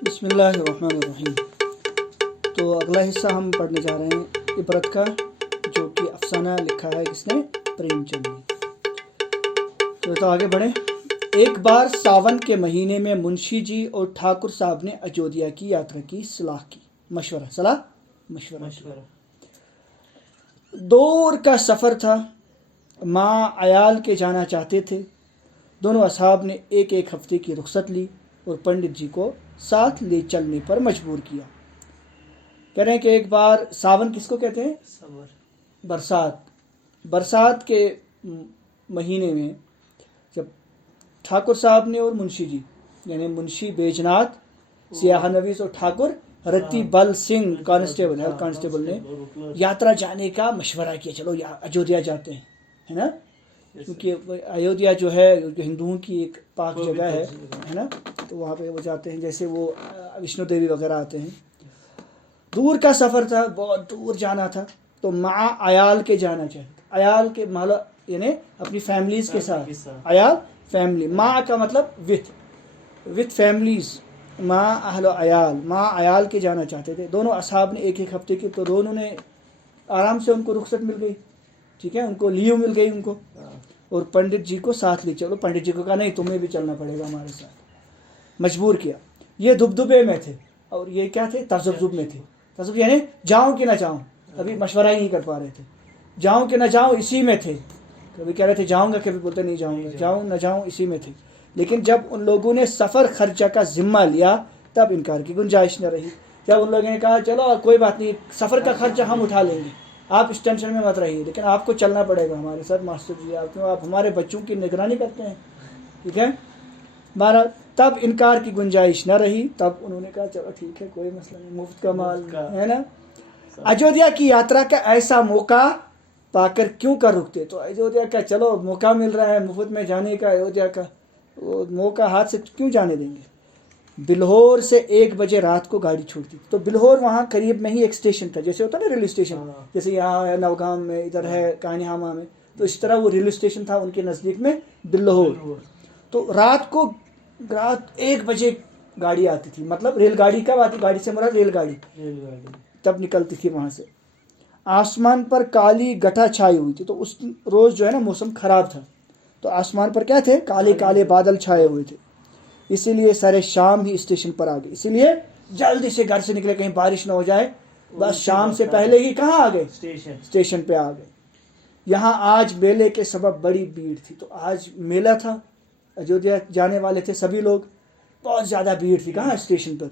बिस्मिल्लाहिर्रहमानिर्रहीम। तो अगला हिस्सा हम पढ़ने जा रहे हैं इबरत का, जो कि अफसाना लिखा है किसने? प्रेमचंद ने। तो आगे बढ़े। एक बार सावन के महीने में मुंशी जी और ठाकुर साहब ने अयोध्या की यात्रा की सलाह की। मशवरा दूर का सफ़र था। माँ अयाल के जाना चाहते थे। दोनों असहाब ने एक एक हफ्ते की रुख्सत ली और पंडित जी को साथ ले चलने पर मजबूर किया। कह रहे हैं कि एक बार सावन किसको कहते हैं? बरसात के महीने में जब ठाकुर साहब ने और मुंशी जी यानी मुंशी बैजनाथ सियाह नवीस और ठाकुर रत्ती बल सिंह कांस्टेबल ने यात्रा जाने का मशवरा किया। चलो अयोध्या जाते हैं, है ना, क्योंकि अयोध्या जो है हिंदुओं की एक पाक जगह है ना, तो वहाँ पे वो जाते हैं। जैसे वो विष्णु देवी वगैरह आते हैं। दूर का सफ़र था, बहुत दूर जाना था। तो माँ अयाल के जाना चाहते। अयाल के मतलब यानी अपनी फैमिलीज के साथ। अयाल फैमिली, माँ का मतलब विथ फैमिलीज। माँ अहलो अयाल, माँ अयाल के जाना चाहते थे। दोनों असहाब ने एक एक हफ्ते की, तो दोनों ने आराम से उनको रुख्सत मिल गई, ठीक है, उनको लीव मिल गई उनको। और पंडित जी को साथ ले चलो। पंडित जी को कहा नहीं, तुम्हें भी चलना पड़ेगा हमारे साथ। मजबूर किया। ये धुबधुबे में थे और ये क्या थे? तज़ब्ज़ुब में थे। तज़ब्ज़ुब यानी जाऊँ कि ना जाऊँ, अभी मशवरा ही नहीं कर पा रहे थे। जाऊँ कि ना जाऊँ इसी में थे। कभी कह रहे थे जाऊँगा, कभी बोलते नहीं जाऊँगा, जाऊँ ना जाऊँ इसी में थे। लेकिन जब उन लोगों ने सफ़र खर्चा का जिम्मा लिया तब इनकार की गुंजाइश न रही। जब उन लोगों ने कहा चलो कोई बात नहीं, सफ़र का खर्चा हम उठा लेंगे, आप इस टेंशन में मत रहिए, लेकिन आपको चलना पड़ेगा हमारे साथ मास्टर जी। आप हमारे बच्चों की निगरानी करते हैं, ठीक है। बारह तब इनकार की गुंजाइश न रही। तब उन्होंने कहा चलो ठीक है, कोई मसला नहीं, मुफ्त का माल है ना। अयोध्या की यात्रा का ऐसा मौका पाकर क्यों कर रुकते? तो अयोध्या का चलो मौका मिल रहा है मुफ्त में जाने का, अयोध्या का वो मौका हाथ से क्यों जाने देंगे। बिल्हौर से 1 बजे रात को गाड़ी छोड़ती। तो बिल्हौर वहाँ करीब में ही एक स्टेशन था, जैसे होता है ना रेलवे स्टेशन, जैसे यहाँ है नवगाम में, इधर है कानिहामा में, तो इस तरह वो रेलवे स्टेशन था उनके नज़दीक में बिल्हौर। तो रात 1 बजे गाड़ी आती थी। मतलब रेलगाड़ी कब आती? गाड़ी से मुराद रेलगाड़ी तब निकलती थी वहाँ से। आसमान पर काली गठा छाई हुई थी। तो उस रोज़ जो है ना मौसम ख़राब था, तो आसमान पर क्या थे? काले काले बादल छाए हुए थे। इसीलिए सारे शाम ही स्टेशन पर आ गए। इसीलिए जल्दी से घर से निकले, कहीं बारिश ना हो जाए। बस शाम से पहले ही कहाँ आ गए? स्टेशन पे आ गए। यहाँ आज मेले के सबब बड़ी भीड़ थी। तो आज मेला था, अयोध्या जाने वाले थे सभी लोग, बहुत ज़्यादा भीड़ थी कहाँ? स्टेशन पर।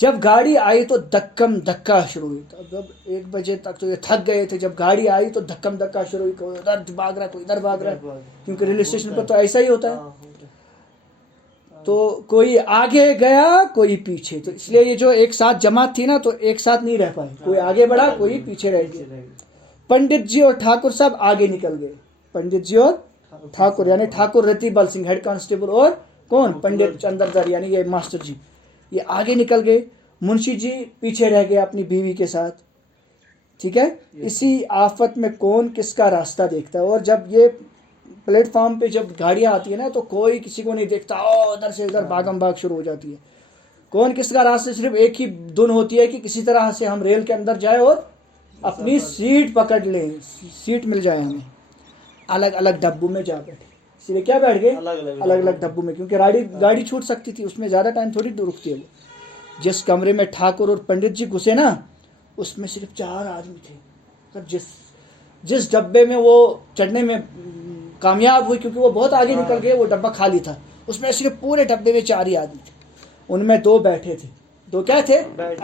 जब गाड़ी आई तो धक्कम धक्का शुरू हुई। जब 1 बजे तक तो ये थक गए थे, जब गाड़ी आई तो धक्कम धक्का शुरू हुई। कोई उधर भाग रहा, कोई इधर भाग रहा, क्योंकि रेलवे स्टेशन पर तो ऐसा ही होता है। तो कोई आगे गया, कोई पीछे। तो इसलिए ये जो एक साथ जमात थी ना, तो एक साथ नहीं रह पाए, कोई आगे बढ़ा, कोई पीछे रह गया। पंडित जी और ठाकुर साहब आगे निकल गए। पंडित जी और ठाकुर यानी ठाकुर रत्ती बल सिंह हेड कांस्टेबल, और कौन? पंडित चंद्रधर यानी ये मास्टर जी, ये आगे निकल गए। मुंशी जी पीछे रह गए अपनी बीवी के साथ, ठीक है। इसी आफत में कौन किसका रास्ता देखता है। और जब ये प्लेटफॉर्म पे जब गाड़ियाँ आती है ना, तो कोई किसी को नहीं देखता, उधर से उधर भागम भाग शुरू हो जाती है। कौन किसका रास्ता, सिर्फ एक ही धुन होती है कि किसी तरह से हम रेल के अंदर जाए और अपनी सीट पकड़ लें, सीट मिल जाए हमें। अलग अलग डब्बों में जा बैठे। इसलिए क्या बैठ गए? अलग अलग डब्बों में, क्योंकि गाड़ी छूट सकती थी, उसमें ज़्यादा टाइम थोड़ी रुकती है वो। जिस कमरे में ठाकुर और पंडित जी घुसे ना, उसमें सिर्फ 4 आदमी थे। तो जिस डब्बे में वो चढ़ने में कामयाब हुई, क्योंकि वो बहुत आगे निकल गए, वो डब्बा खाली था, उसमें सिर्फ पूरे डब्बे में 4 ही आदमी थे। उनमें 2 बैठे थे। 2 क्या थे?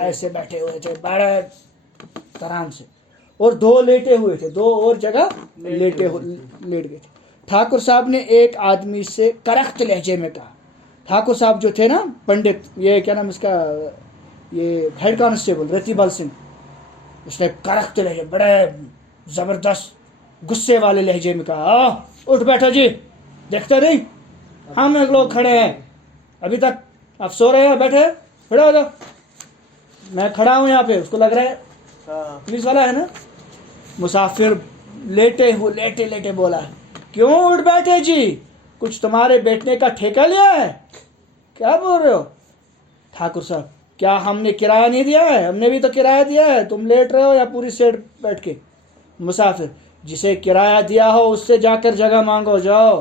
ऐसे बैठे हुए थे बड़े आराम से, और 2 लेटे हुए थे। 2 और जगह लेट गए थे। ठाकुर साहब ने एक आदमी से करख्त लहजे में कहा। ठाकुर साहब जो थे ना, पंडित, ये क्या नाम इसका, ये हेड कांस्टेबल रत्ती बल सिंह, उसने करख्त लहजे, बड़े ज़बरदस्त गुस्से वाले लहजे में कहा, उठ बैठो जी, देखते नहीं हम लोग खड़े हैं, अभी तक आप सो रहे हैं, बैठे खड़े हो जाओ, मैं खड़ा हूँ यहाँ पे। उसको लग रहा है पुलिस वाला है ना। मुसाफिर लेटे बोला, क्यों उठ बैठे जी, कुछ तुम्हारे बैठने का ठेका लिया है? क्या बोल रहे हो? ठाकुर साहब, क्या हमने किराया नहीं दिया है? हमने भी तो किराया दिया है, तुम लेट रहे हो या पूरी सेट बैठ के? मुसाफिर, जिसे किराया दिया हो उससे जाकर जगह मांगो, जाओ,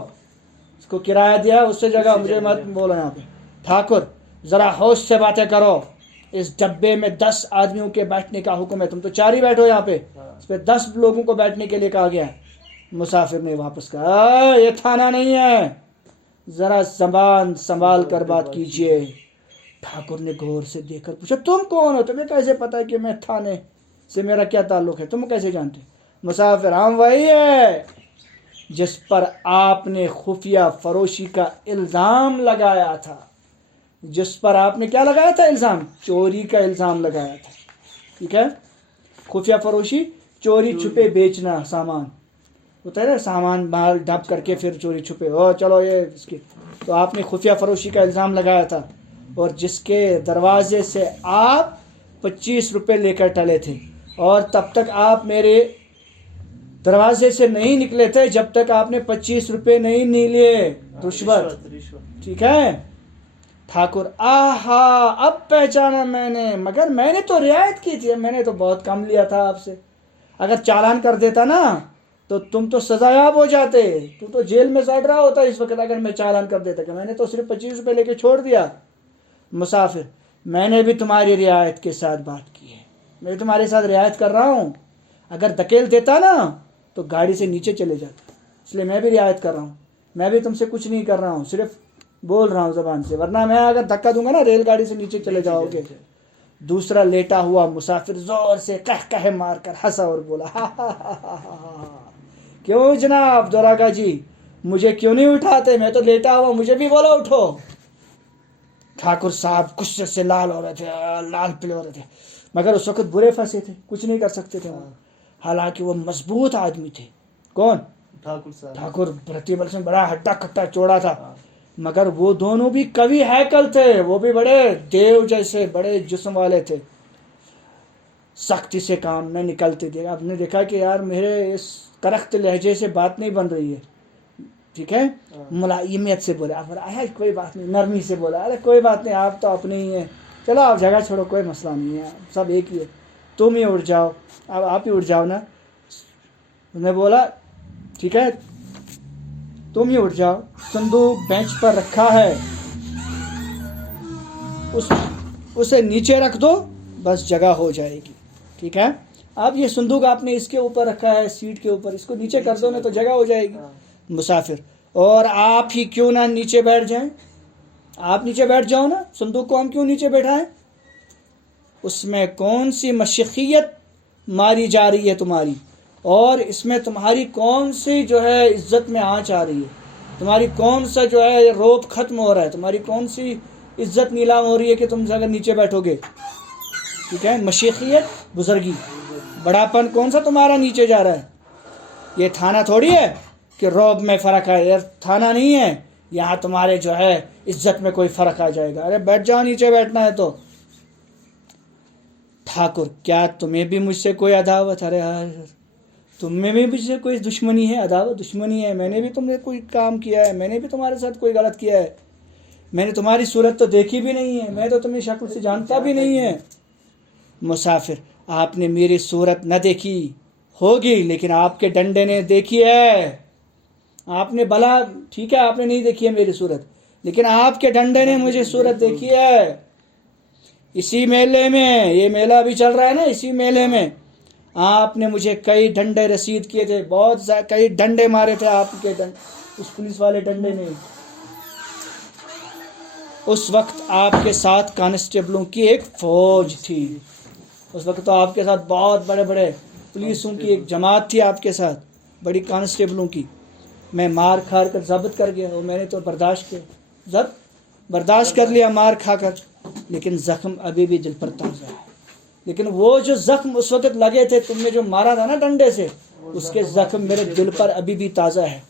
उसको किराया दिया उससे जगह, मुझे मत बोलो यहाँ पे। ठाकुर, जरा होश से बातें करो। इस डब्बे में 10 आदमियों के बैठने का हुक्म है, तुम तो 4 ही बैठो यहाँ पे, इस पे 10 लोगों को बैठने के लिए कहा गया है। मुसाफिर ने वापस कहा, ये थाना नहीं है, जरा जबान संभाल कर बात कीजिए। ठाकुर ने गौर से देखकर पूछा, तुम कौन हो? तुम्हें कैसे पता है कि मैं थाने से मेरा क्या ताल्लुक है? तुम कैसे जानते? मुसाफिर, हम वही है जिस पर आपने खुफिया फरोशी का इल्ज़ाम लगाया था। जिस पर आपने क्या लगाया था इल्ज़ाम? चोरी का इल्ज़ाम लगाया था। ठीक है, खुफिया फरोशी, चोरी छुपे बेचना, सामान होता है ना, सामान माल ढप करके फिर चोरी छुपे, ओ चलो ये इसकी, तो आपने खुफिया फरोशी का इल्ज़ाम लगाया था, और जिसके दरवाजे से आप 25 रुपये लेकर टले थे, और तब तक आप मेरे दरवाजे से नहीं निकले थे जब तक आपने 25 रुपये नहीं लिए, रिश्वत। ठीक है। ठाकुर, आहा, अब पहचाना मैंने, मगर मैंने तो रियायत की थी, मैंने तो बहुत कम लिया था आपसे। अगर चालान कर देता ना तो तुम तो सजायाब हो जाते, तू तो जेल में सड़ रहा होता इस वक्त अगर मैं चालान कर देता, कि मैंने तो सिर्फ 25 रुपये लेके छोड़ दिया। मुसाफिर, मैंने भी तुम्हारी रियायत के साथ बात की है, मैं तुम्हारे साथ रियायत कर रहा हूँ। अगर धकेल देता ना तो गाड़ी से नीचे चले जाता, इसलिए मैं भी रियायत कर रहा हूँ। मैं भी तुमसे कुछ नहीं कर रहा हूँ, सिर्फ बोल रहा हूँ ज़बान से, वरना मैं अगर धक्का दूंगा ना रेलगाड़ी से नीचे चले जाओगे। दूसरा लेटा हुआ मुसाफिर जोर से कह मारकर हंसा और बोला, हा हा हा हा हा, क्यों जनाब दोरागा जी, मुझे क्यों नहीं उठाते? मैं तो लेटा हुआ, मुझे भी बोलो उठो। ठाकुर साहब गुस्से से लाल हो रहे थे, लाल पीले हो रहे थे, मगर उस वक्त बुरे फंसे थे, कुछ नहीं कर सकते थे। हालांकि वो मजबूत आदमी थे। कौन? ठाकुर साहब। ठाकुर प्रतिबल सिंह बड़ा हट्टा कट्टा चौड़ा था, मगर वो दोनों भी कवि हैकल थे, वो भी बड़े देव जैसे बड़े जिस्म वाले थे, सख्ती से काम न निकलते थे। आपने देखा कि यार मेरे इस करख्त लहजे से बात नहीं बन रही है, ठीक है, मुलायमियत से बोला, आप कोई बात नहीं, नरमी से बोला, अरे कोई बात नहीं, आप तो अपने ही हैं, चलो आप जगह छोड़ो, कोई मसला नहीं है, सब एक ही है, तुम ही उठ जाओ, अब आप ही उठ जाओ ना। उन्होंने बोला ठीक है, तुम ही उठ जाओ, संदूक बेंच पर रखा है, उसे नीचे रख दो, बस जगह हो जाएगी। ठीक है, अब ये संदूक आपने इसके ऊपर रखा है, सीट के ऊपर, इसको नीचे कर दो ना तो जगह हो जाएगी। मुसाफिर, और आप ही क्यों ना नीचे बैठ जाएं? आप नीचे बैठ जाओ ना, संदूक को हम क्यों नीचे बैठाएं? उसमें कौन सी मशक्कियत मारी जा रही है तुम्हारी, और इसमें तुम्हारी कौन सी जो है इज्जत में आँच आ रही है, तुम्हारी कौन सा जो है रोब खत्म हो रहा है, तुम्हारी कौन सी इज्जत नीलाम हो रही है कि तुम अगर नीचे बैठोगे। ठीक है, मशक्कियत, बुजुर्गी, बड़ापन कौन सा तुम्हारा नीचे जा रहा है? ये थाना थोड़ी है कि रोब में फ़र्क है, ये थाना नहीं है, यहाँ तुम्हारे जो है इज्जत में कोई फ़र्क आ जाएगा। अरे बैठ जाओ, नीचे बैठना है तो। ठाकुर, क्या तुम्हें भी मुझसे कोई अदावत? अरे यार, तुम्हें भी मुझसे कोई दुश्मनी है? अदावत दुश्मनी है, मैंने भी तुमने कोई काम किया है, मैंने भी तुम्हारे साथ कोई गलत किया है, मैंने तुम्हारी सूरत तो देखी भी नहीं है, मैं तो तुम्हें शक्ल से जानता भी नहीं है। मुसाफिर, आपने मेरी सूरत न देखी होगी, लेकिन आपके डंडे ने देखी है। आपने भला ठीक है, आपने नहीं देखी है मेरी सूरत, लेकिन आपके डंडे ने मुझे सूरत देखी है। इसी मेले में, ये मेला भी चल रहा है ना, इसी मेले में आपने मुझे कई डंडे रसीद किए थे, बहुत कई डंडे मारे थे आपके उस पुलिस वाले डंडे ने। उस वक्त आपके साथ कांस्टेबलों की एक फौज थी, उस वक्त तो आपके साथ बहुत बड़े बड़े पुलिसों की एक जमात थी आपके साथ, बड़ी कांस्टेबलों की। मैं मार खा कर ज़ब्त कर गया, और मैंने तो बर्दाश्त कर लिया मार खाकर, लेकिन ज़ख्म अभी भी दिल पर ताज़ा है। लेकिन वो जो ज़ख्म उस वक्त लगे थे, तुमने जो मारा था ना डंडे से, उसके ज़ख्म मेरे दिल पर अभी भी ताज़ा है।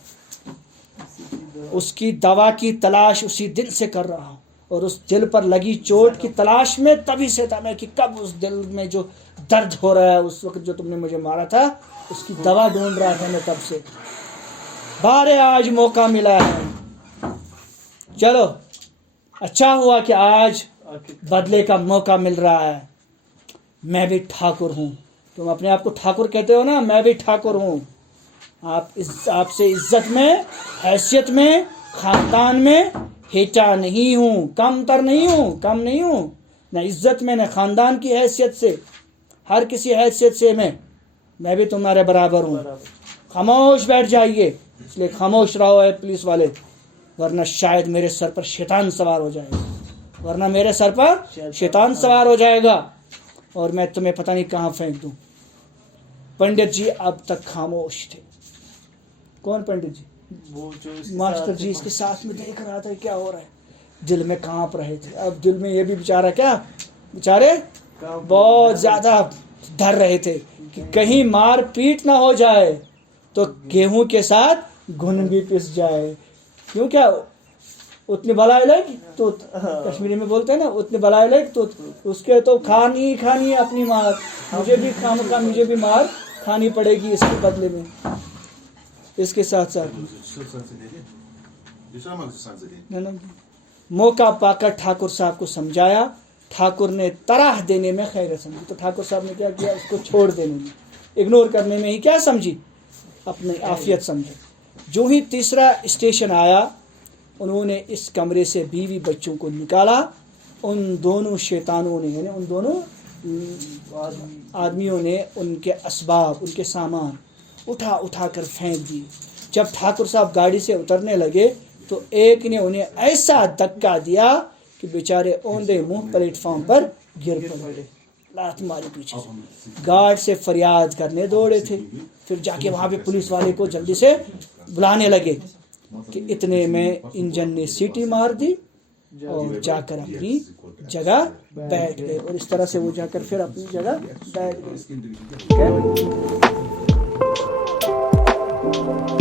उसकी दवा की तलाश उसी दिन से कर रहा हूँ, और उस दिल पर लगी चोट की तलाश में तभी से था मैं कि कब उस दिल में जो दर्द हो रहा है उस वक्त जो तुमने मुझे मारा था, उसकी दवा ढूंढ रहा था मैं तब से। बारे आज मौका मिला है, चलो अच्छा हुआ कि आज बदले का मौका मिल रहा है। मैं भी ठाकुर हूँ। तुम अपने आप को ठाकुर कहते हो ना, मैं भी ठाकुर हूँ। आपसे इज्जत में, हैसियत में, खानदान में हेटा नहीं हूँ, कमतर नहीं हूँ, कम नहीं हूँ, न इज्जत में न खानदान की हैसियत से, हर किसी हैसियत से मैं भी तुम्हारे बराबर हूँ। खामोश बैठ जाइए, इसलिए खामोश रहो है पुलिस वाले, वरना शायद मेरे सर पर शैतान सवार हो जाएगा, वरना मेरे सर पर शैतान सवार हो जाएगा और मैं तुम्हें पता नहीं कहाँ फेंक दूँ। पंडित जी अब तक खामोश थे। कौन पंडित जी? वो जो मास्टर जी इसके साथ में देख रहा था क्या हो रहा है, दिल में कांप रहे थे। अब दिल में ये भी बेचारे बहुत ज्यादा डर रहे थे कि कहीं मार पीट ना हो जाए तो गेहूं के साथ घुन भी पिस जाए। क्यों, क्या उतनी भलाई लग तो कश्मीरी में बोलते हैं ना, उतनी भलाई लग तो उसके तो खानी है अपनी मार, मुझे भी मार खानी पड़ेगी इसके बदले में। इसके साथ साथ मौका पाकर ठाकुर साहब को समझाया। ठाकुर ने तराह देने में खैर समझी, तो ठाकुर साहब ने क्या किया, उसको छोड़ देने में, इग्नोर करने में ही क्या समझी, अपनी आफियत समझे। जो ही तीसरा स्टेशन आया, उन्होंने इस कमरे से बीवी बच्चों को निकाला। उन दोनों शैतानों ने, यानी उन दोनों आदमियों ने उनके असबाब, उनके सामान उठा कर फेंक दिए। जब ठाकुर साहब गाड़ी से उतरने लगे तो एक ने उन्हें ऐसा धक्का दिया कि बेचारे औंधे मुंह प्लेटफॉर्म पर गिर पड़े, लात मारी पीछे से। गार्ड से फरियाद करने दौड़े थे, फिर जाके वहाँ पे पुलिस वाले को जल्दी से बुलाने लगे कि इतने में इंजन ने सीटी मार दी और जाकर अपनी जगह बैठ गए। और इस तरह से वो जाकर फिर अपनी जगह बैठ गए।